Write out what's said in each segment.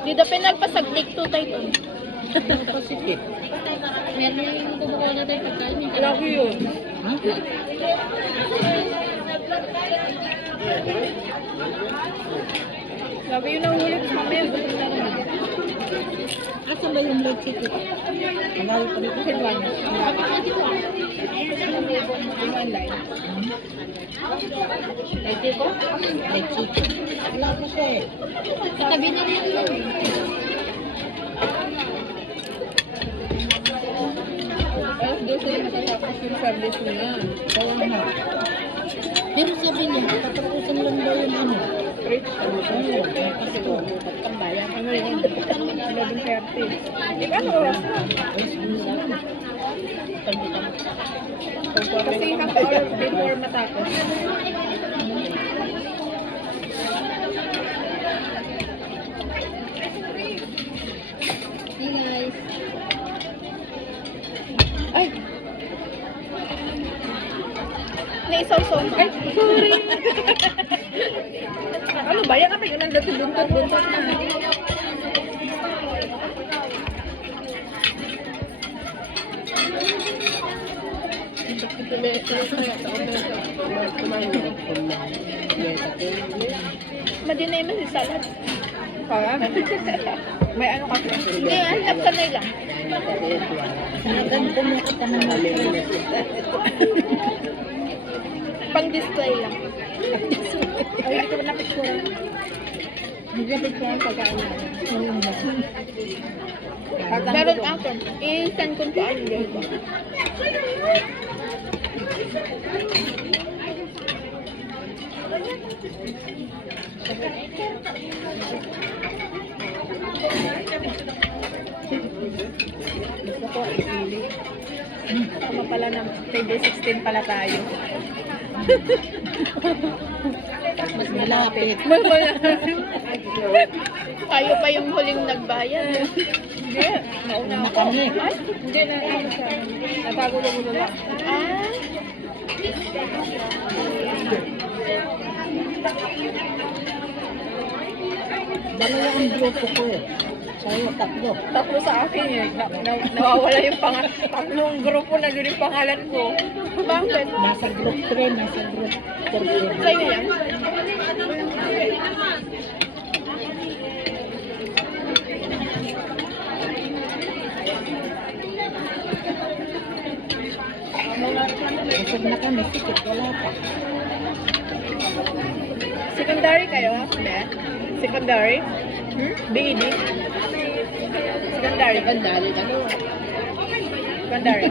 Di da pinagpasagtik to tayo. Pacific. Meron na yung tubukuha na tayo pagkain. Lagi yun. Sabi yun ang ulit sa mamaya. Asan ba yung red ticket? Malayo pa dito. Silvana. Kapag natin ko. Yung online. Ito ko? Red ticket. Wala pa siya eh. Tabi na rin yun. Alas 12 matatapos yung service niya. Kaya na. Pero sabi niya, tatapusan lang daw yung ano. Rich. Kasi ko, tambayan. Ano yun? 11:30. Di ba ano oras na? Kasi half hour before matapos. Hey guys. Ay! Naisaw-saw mo. Ay, sorry! Ano ba? Yan natin yun ang dati buntot-buntot na. Madinay mo si salad. Para? May ano kasi? Hindi, hanap ka na lang. Naganda niya kita ng Pang-display lang. Ay, hindi ko ba napicture? Hindi ko napicture ang pagkain namin. Meron ako. I-send ko pa ano yun. Gusto ko isili. Tama pala na pwede 16 pala tayo. mas malapit. Mas malapit. Tayo pa yung huling nagbayad. Hindi. Nauna Na ako. kami. Ay, hindi na ano siya. Nabago-gulo lang. Ah, Dalawa ang grupo ko eh. Sa'yo, tatlo. Tatlo sa akin eh. Nawawala yung tatlong grupo na doon yung pangalan ko. bakit? Nasa group 3, nasa group 4. Sa'yo yan? Busog na kami, sikit, wala pa. Secondary kayo? Hindi. Secondary? BED? Secondary. Secondary, dalawa. Secondary.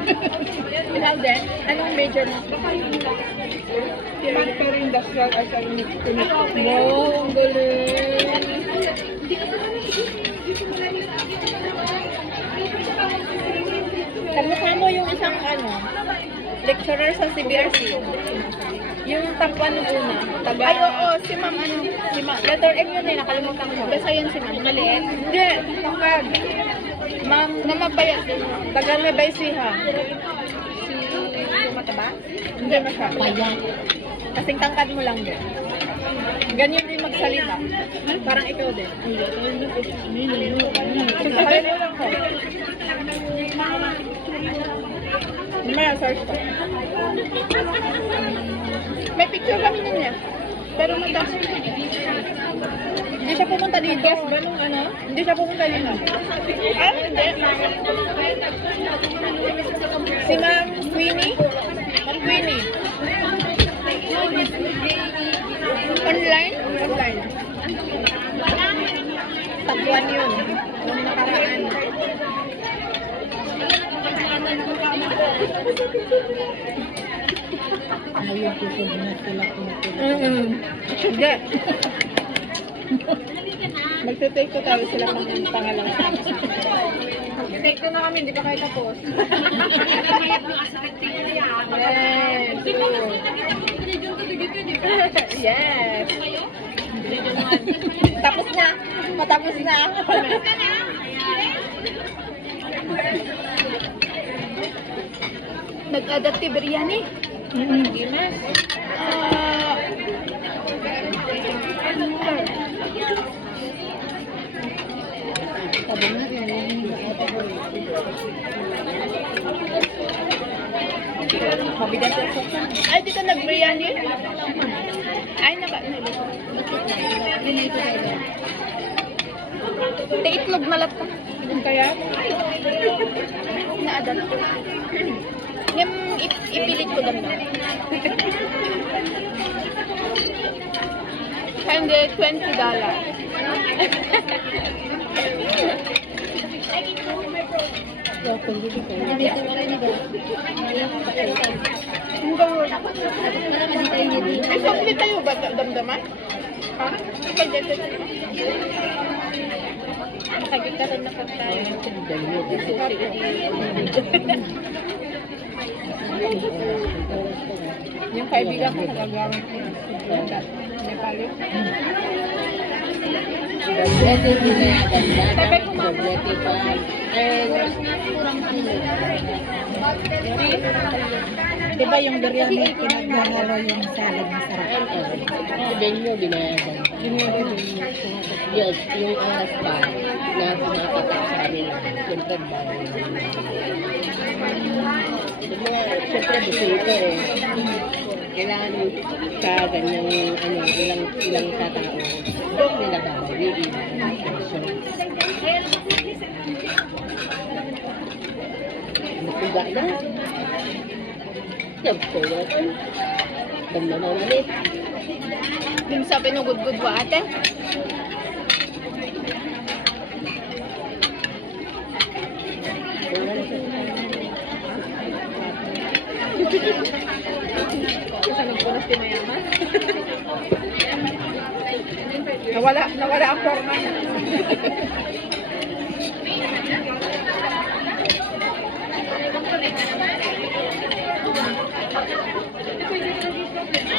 Ikaw din? Anong major mo? Humanitarian Industrial Arts and Unit. Wow, ang galing. Kamukha mo yung isang lecturer sa CBRC. Yung tampuan ng una. Taga, Ay, oo, si ma'am ano. si letter M yun eh, nakalimutan ko. Basta yan si ma'am. Maliit. Hindi, tangkad. Ma'am, Namapayat din. taga may baysiha. Si mataba? Hindi masyado. Paya. Kasing tangkad mo lang din. Ganyan din magsalita. Parang ikaw din. Kaya mo lang ko. Maya, search ko. May picture kami nun niya. Pero matapos. Hindi siya pumunta dito. Ganun ano? Hindi siya pumunta dito. Ah, hindi. Si Ma'am Queenie? Ma'am Queenie. Online? Online. Tabuan yun. Nung nakaraan. Ayaw ko na sila pinatulog. Hindi. Magte-take ko tayo sila pang pangalan. Mag-take ko na kami, hindi pa kayo tapos. Yes. Yes. Tapos na. Matapos na. Nag-adapt ti biryani. Gimas. Ah, Sabi nga, yung Mabigat yung suksan. ay, dito nag-biryani? Ay, Te itlog malat ka. Kaya, Na-adapt ko. Yung ipilit ko dami. Hindi, $20. Ang gawin. Ay, sokli tayo ba damdaman? Ha? Ikaw dito. nakagitaran na kung tayo. Yung kaibigan ko nagagawin ko. Nepali. Gabete, binayagan na. Gabete pa. Diba yung biryani pinaghahalo yung salad masarap? Benyo, binayagan. Yes, yung oras pa na nakita sa amin. Siyempre ba? Siyempre bisito eh. Kailangan sa ganyang ilang katao. Doon nila babawiin. Nakuha na. Nagpuwa ko. Damnamamanit. Yung sa pinugudgud wa ate. Kasi nagpunas din mayaman. Nawala ang forma.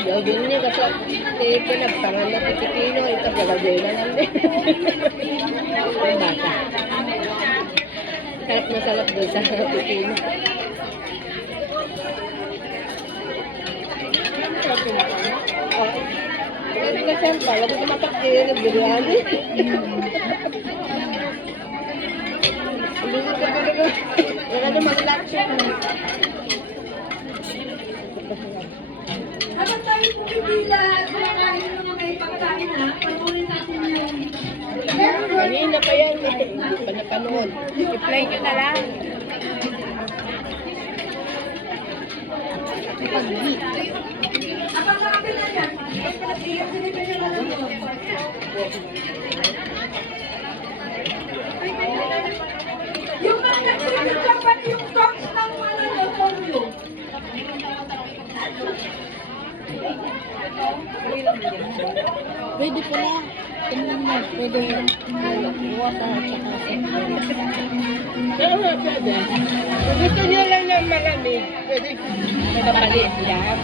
Gawin niya kasi pinagtangan na Pilipino, ito galagay na lang din. Ang bata. Sarap na sarap doon sa Pilipino. Hindi ka siyempre, wala ko matakdir ng biryani. Hindi ko talaga. Wala na mag-laksyon. Habang tayo pumipila, kumakain ng mga may pagkain na, panoorin natin yung... Kanina pa yan, hindi pa napanood. I-play nyo na lang. Habang nakapila yan, ay palatiyan, sinipin nyo na lang yun. Yung mga nagsisit pa yung tops ng mga nagpolyo. Pwede pala. Tingnan mo, pwede yung water at saka Oo, pwede. Kung gusto nyo lang ng malamig, pwede nagpapalit yan.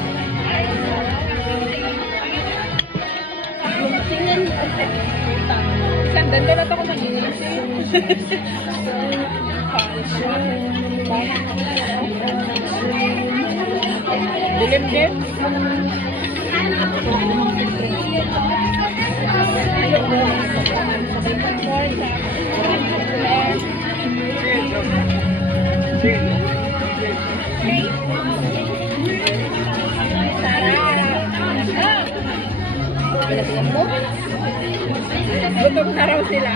Isang dandalat ako nag-inis eh. Dilim-dim. Gutom na raw sila.